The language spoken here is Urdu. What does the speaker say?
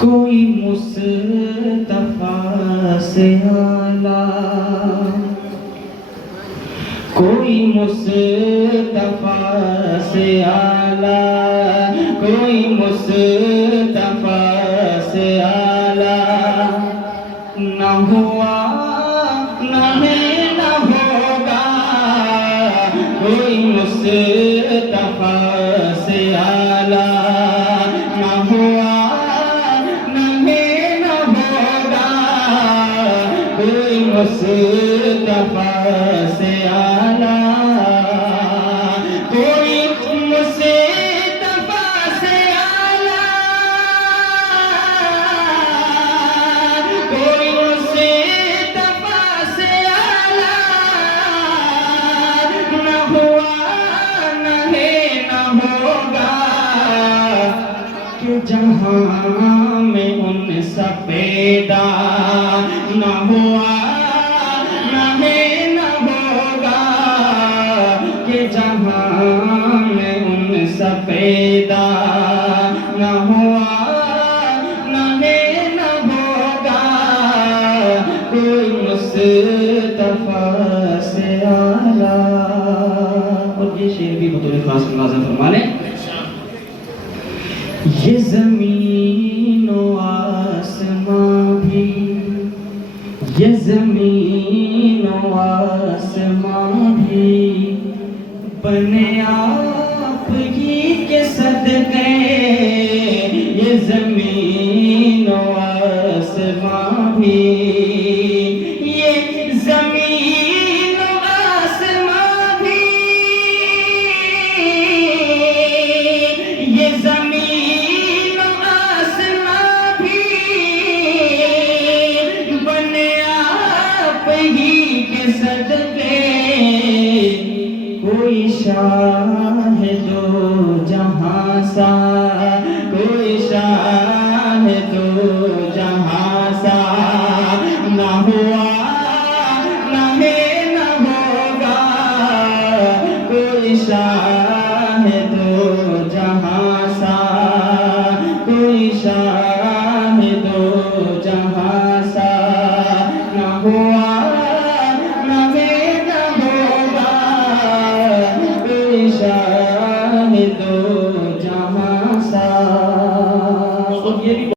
کوئی مصطفیٰ سے اعلیٰ، کوئی مصطفیٰ سے اعلیٰ، کوئی مصطفیٰ سے اعلیٰ نہ ہوا، نہ ہے، نہ ہوگا، کوئی مصطفیٰ سے اعلیٰ نہ ہوا، نہ ہے، نہ ہوگا، کوئی مصطفیٰ سے اعلیٰ، کوئی مصطفیٰ سے اعلیٰ، کوئی مصطفیٰ سے اعلیٰ نہ ہوا، نہ ہے، نہ ہوگا، کہ جہاں میں ان سا پیدا نہ ہوا، نہ ہے، نہ ہوگا، کہ جہاں میں ان سا پیدا نہ ہوا، نہ ہے، نہ ہوگا، کوئی مصطفیٰ سے اعلیٰ۔ اور یہ شعر بھی بطور خاص ملازم فرما لیں۔ یہ زمین و آسمان بھی، یہ زمین و آسمان بھی بنے آپ ہی کے صدقے، یہ زمین و آسمان بھی، یہ زمین و آسمان بھی، یہ زمین و آسمان بھی بنے آپ ہی کے صدقے، کوئی شاہ دو جہاں سا